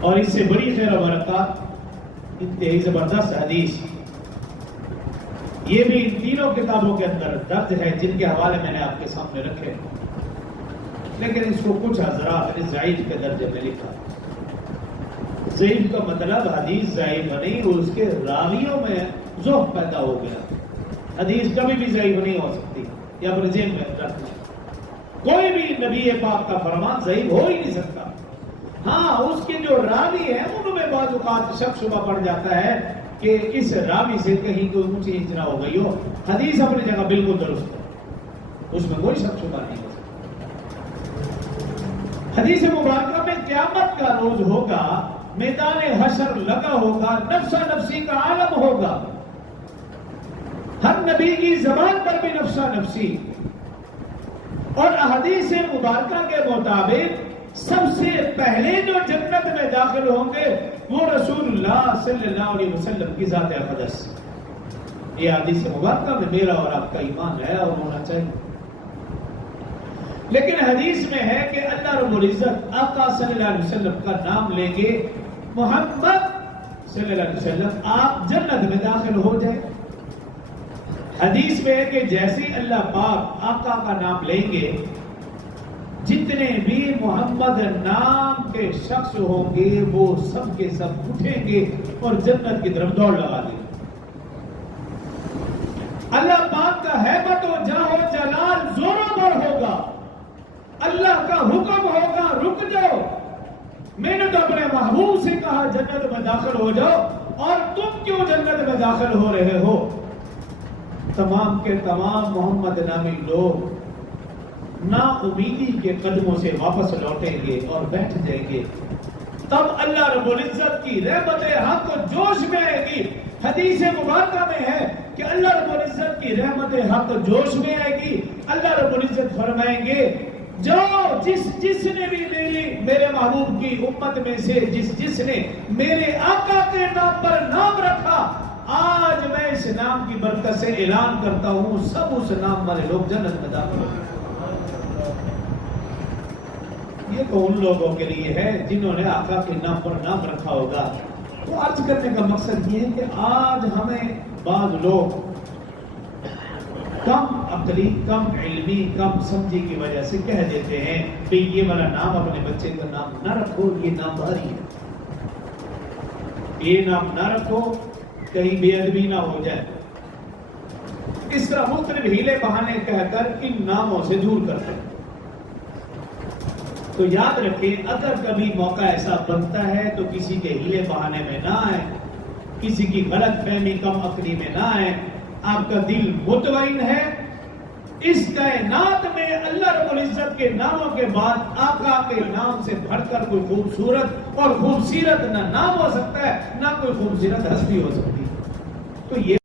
اور اس سے بڑی خیر و برکات انتہائی زبردست حدیث یہ بھی ان تینوں کتابوں کے اندر درج ہے جن کے حوالے میں نے آپ کے سامنے رکھے، لیکن اس کو کچھ حضرات نے ضعیف کے درجے میں لکھا۔ ضعیف کا مطلب حدیث ضعیف نہیں، اس کے راویوں میں ضعف پیدا ہو گیا۔ حدیث کبھی بھی ضعیف نہیں ہو سکتی، یا اپنے ذہن میں رکھنا، کوئی بھی نبی پاک کا فرمان ضعیف ہو ہی نہیں سکتا۔ ہاں اس کے جو راوی ہیں ان میں بعض اوقات شک شبہ پڑ جاتا ہے کہ اس راوی سے کہیں کوئی اونچی نیچ نہ ہو گئی ہو، حدیث اپنی جگہ بالکل درست ہے، اس میں کوئی شک شبہ نہیں ہو سکتا۔ حدیث مبارکہ میں قیامت کا روز ہوگا، میدان حشر لگا ہوگا، نفسا نفسی کا عالم ہوگا، ہر نبی کی زبان پر بھی نفسا نفسی، اور حدیث مبارکہ کے مطابق سب سے پہلے جو جنت میں داخل ہوں گے وہ رسول اللہ صلی اللہ علیہ وسلم کی ذات اقدس۔ یہ حدیث مبارکہ میں میرا اور آپ کا ایمان ہے اور ہونا چاہیے۔ لیکن حدیث میں ہے کہ اللہ رب العزت آقا صلی اللہ علیہ وسلم کا نام لیں گے، محمد صلی اللہ علیہ وسلم آپ جنت میں داخل ہو جائیں۔ حدیث میں ہے کہ جیسے اللہ پاک آقا کا نام لیں گے، جتنے بھی محمد نام کے شخص ہوں گے وہ سب کے سب اٹھیں گے اور جنت کی طرف دوڑ لگا دیں گے۔ اللہ پاک کا ہیبت و جاہ و جلال زوروں پر ہوگا، اللہ کا حکم ہوگا رک جاؤ، میں نے تو اپنے محبوب سے کہا جنت میں داخل ہو جاؤ، اور تم کیوں جنت میں داخل ہو رہے ہو؟ تمام کے تمام محمد نامی لوگ نا امیدی کے قدموں سے واپس لوٹیں گے اور بیٹھ جائیں گے۔ تب اللہ رب العزت کی رحمت حق جوش میں آئے گی۔ حدیث مبارکہ میں ہے کہ اللہ رب العزت کی رحمت حق جوش میں آئے گی، اللہ رب العزت فرمائیں گے جاؤ جس نے بھی میرے محبوب کی امت میں سے جس نے میرے آقا کے نام پر نام رکھا، آج میں اس نام کی برکت سے اعلان کرتا ہوں سب اس نام والے لوگ جنت میں داخل ہوں گے۔ یہ تو ان لوگوں کے لیے ہے جنہوں نے آقا کے نام پر نام رکھا ہوگا۔ تو عرض کرنے کا مقصد یہ ہے کہ آج ہمیں بعض لوگ کم عقلی، کم علمی، کم سمجھی کی وجہ سے کہہ دیتے ہیں کہ یہ والا نام اپنے بچے کا نام نہ رکھو، یہ نام بھاری ہے، یہ نام نہ رکھو کہیں بے ادبی نہ ہو جائے۔ اس طرح مختلف ہیلے بہانے کہہ کر ان ناموں سے دور کرتے ہیں۔ تو یاد رکھیں اگر کبھی موقع ایسا بنتا ہے تو کسی کے ہیلے بہانے میں نہ آئے، کسی کی غلط فہمی کم عقلی میں نہ آئے۔ آپ کا دل مطمئن ہے، اس کائنات میں اللہ رب العزت کے ناموں کے بعد آقا کے نام سے بڑھ کر کوئی خوبصورت اور خوبصیرت نہ نام ہو سکتا ہے، نہ کوئی خوبصورت ہستی ہو سکتی ہے۔ تو یہ